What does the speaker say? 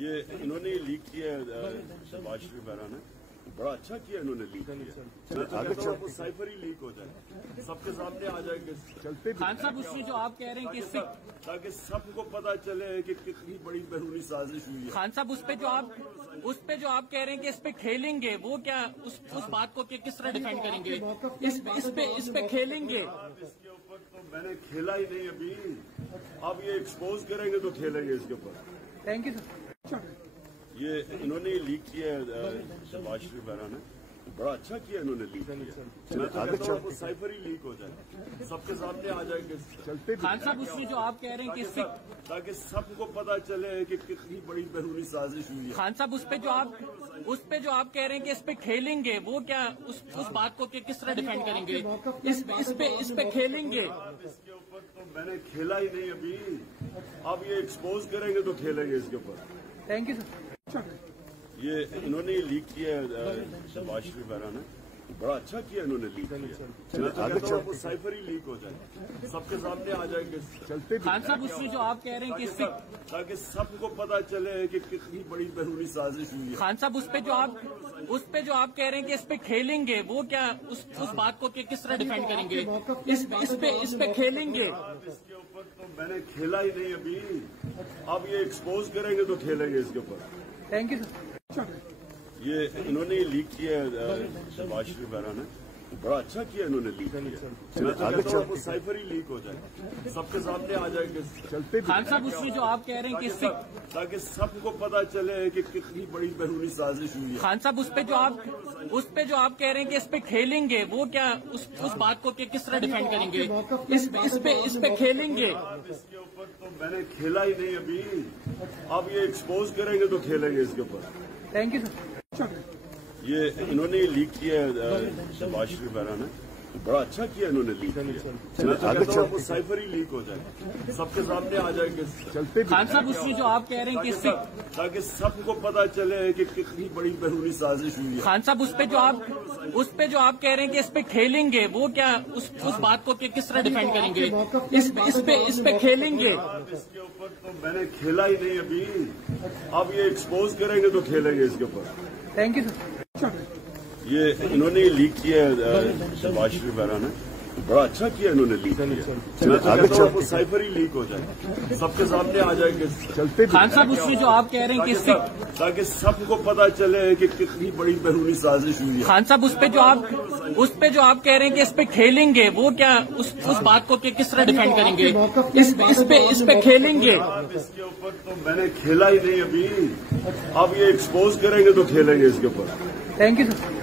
یہ انہوں نے لیک کیا ہے شہباز شریف بہرا نے بڑا اچھا کیا انہوں نے لیک کیا وہ سائفر ہی لیک ہو جائے سب کے سامنے آ جائیں گے خان صاحب اس میں جو آپ کہہ رہے ہیں کہ تاکہ سب کو پتا چلے کہ کتنی بڑی بیرونی سازش ہوئی ہے. خان صاحب اس پہ جو آپ کہہ رہے ہیں کہ اس پہ کھیلیں گے وہ کیا اس بات کو کس طرح ڈیفینڈ کریں گے اس پہ کھیلیں گے اس کے اوپر تو میں نے کھیلا ہی نہیں ابھی اب یہ ایکسپوز کریں گے تو کھیلیں گے اس کے اوپر. Thank you sir. یہ انہوں نے لیک کیا ہے شہباز شریف بہرا نے بڑا اچھا کیا انہوں نے لیک کیا وہ سائفر ہی لیک ہو جائے سب کے سامنے آ جائیں گے خان صاحب اس میں جو آپ کہہ رہے ہیں کہ تاکہ سب کو پتا چلے کہ کتنی بڑی بیرونی سازش ہوئی ہے. خان صاحب اس پہ جو آپ کہہ رہے ہیں کہ اس پہ کھیلیں گے وہ کیا اس بات کو کس طرح ڈیفینڈ کریں گے اس پہ کھیلیں گے اس کے اوپر تو میں نے کھیلا ہی نہیں ابھی اب یہ ایکسپوز کریں گے تو کھیلیں گے اس کے اوپر. Thank you sir. یہ انہوں نے لیک کیا ہے شہباز شریف بہرا نے بڑا اچھا کیا انہوں نے لیک کیا وہ سائفر ہی لیک ہو جائے سب کے سامنے آ جائیں گے خان صاحب اس میں جو آپ کہہ رہے ہیں کہ تاکہ سب کو پتا چلے کہ کتنی بڑی بیرونی سازش ہوئی ہے. خان صاحب اس پہ جو آپ کہہ رہے ہیں کہ اس پہ کھیلیں گے وہ کیا اس بات کو کس طرح ڈیفینڈ کریں گے اس پہ کھیلیں گے اس کے اوپر تو میں نے کھیلا ہی نہیں ابھی اب یہ ایکسپوز کریں گے تو کھیلیں گے اس کے اوپر. Thank you sir. یہ انہوں نے لیک کیا ہے شہباز شریف بہرا نے بڑا اچھا کیا انہوں نے لیک کیا وہ سائفر ہی لیک ہو جائے سب کے سامنے آ جائیں گے خان صاحب اس میں جو آپ کہہ رہے ہیں کہ تاکہ سب کو پتا چلے کہ کتنی بڑی بیرونی سازش ہوئی ہے. خان صاحب اس پہ جو آپ کہہ رہے ہیں کہ اس پہ کھیلیں گے وہ کیا اس بات کو کس طرح ڈیفینڈ کریں گے اس پہ کھیلیں گے اس کے اوپر تو میں نے کھیلا ہی نہیں ابھی اب یہ ایکسپوز کریں گے تو کھیلیں گے اس کے اوپر. Thank you sir. یہ انہوں نے لیک کیا ہے شہباز شریف بہرا نے بڑا اچھا کیا انہوں نے لیک کیا وہ سائفر ہی لیک ہو جائے سب کے سامنے آ جائیں گے خان صاحب اس میں جو آپ کہہ رہے ہیں کہ تاکہ سب کو پتا چلے کہ کتنی بڑی بیرونی سازش ہوئی ہے. خان صاحب اس پہ جو آپ کہہ رہے ہیں کہ اس پہ کھیلیں گے وہ کیا اس بات کو کس طرح ڈیفینڈ کریں گے اس پہ کھیلیں گے اس کے اوپر تو میں نے کھیلا ہی نہیں ابھی اب یہ ایکسپوز کریں گے تو کھیلیں گے اس کے اوپر. Thank you sir. یہ انہوں نے لیک کیا ہے شہباز شریف بہرا نے بڑا اچھا کیا انہوں نے لیک کیا وہ سائفر ہی لیک ہو جائے سب کے سامنے آ جائیں گے خان صاحب اس میں جو آپ کہہ رہے ہیں کہ تاکہ سب کو پتا چلے کہ کتنی بڑی بیرونی سازش ہوئی ہے. خان صاحب اس پہ جو آپ کہہ رہے ہیں کہ اس پہ کھیلیں گے وہ کیا اس بات کو کس طرح ڈیفینڈ کریں گے اس پہ کھیلیں گے اس کے اوپر تو میں نے کھیلا ہی نہیں ابھی اب یہ ایکسپوز کریں گے تو کھیلیں گے اس کے اوپر. Thank you sir.